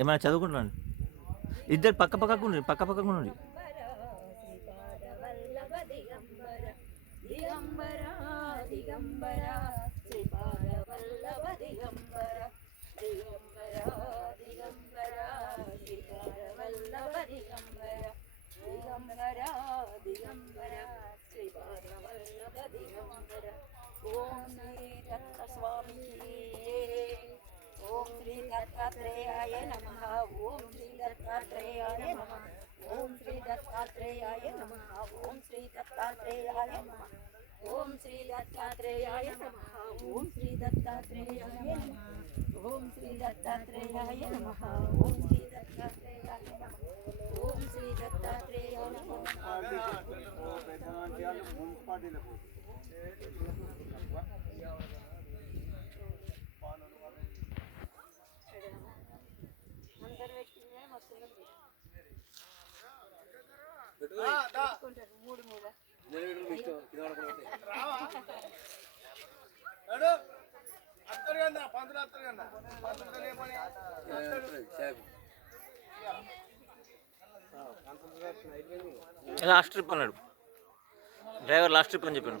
ఏమైనా చదువుకుంటున్నాను. ఇద్దరు పక్క పక్కకు ఉండండి, పక్క పక్కకు ఉండండి. ఓం శ్రీ దత్త స్వామి ఓం శ్రీ దత్తాత్రేయాయ నమః ఓం శ్రీ దత్తాత్రేయాయ నమః ఓం శ్రీ దత్తాత్రేయాయ నమః ఓం శ్రీ దత్తాత్రేయాయ నమః ఓం శ్రీ దత్తాత్రేయాయ నమః ఓం శ్రీ దత్తాత్రేయాయ నమః ఓం శ్రీ దత్తాత్రేయాయ నమః ఓం శ్రీ దత్తాత్రేయాయ నమః ఓం శ్రీ దత్తాత్రేయాయ నమః మూడు మూల లాస్ట్ ట్రిప్ అన్నాడు డ్రైవర్, లాస్ట్ ట్రిప్ అని చెప్పాను.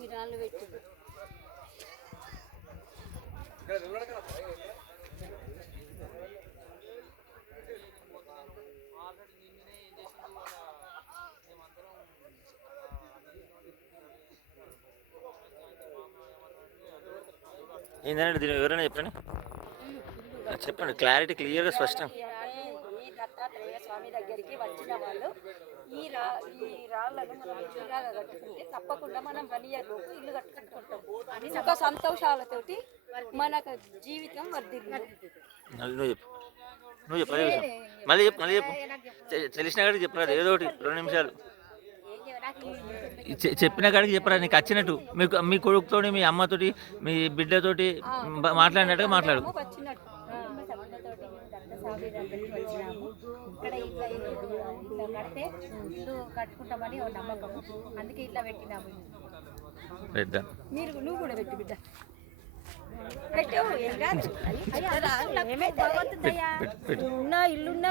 మీరాళ్ళు పెట్టి ఏంటంటే దీని ఎవరైనా చెప్పండి, చెప్పండి క్లారిటీ క్లియర్గా స్పష్టం. ఈ దత్తాత్రేయ స్వామి దగ్గరికి వచ్చిన వాళ్ళు ఈ రాళ్ళను మనం ఇల్లులాగా కట్టుకుంటే తప్పకుండా మనం 1 year లోపు ఇల్లు కట్టుకుంటాం అని ఒక సంతోషాలతోటి మనకు జీవితం వర్ధిల్లు. నువ్వు చెప్పు, నువ్వు చెప్పు, మళ్ళీ చెప్పు, మళ్ళీ చెప్పు. తెలిసిన కాడికి చెప్పరాదు, ఏదో ఒకటి 2 నిమిషాలు చెప్పిన కాడికి చెప్పరా. నీకు వచ్చినట్టు మీ కొడుకుతోటి, మీ అమ్మతోటి, మీ బిడ్డతోటి మాట్లాడినట్టుగా మాట్లాడు. ఇక్కడ ఇట్లా కడితే ఇల్లు కట్టుకుంటామని నమ్మకం, అందుకే ఇట్లా పెట్టినాము. నువ్వు కూడా పెట్టు బిడ్డ, పెట్టు. ఏం కాదు, ఉన్న ఇల్లున్నా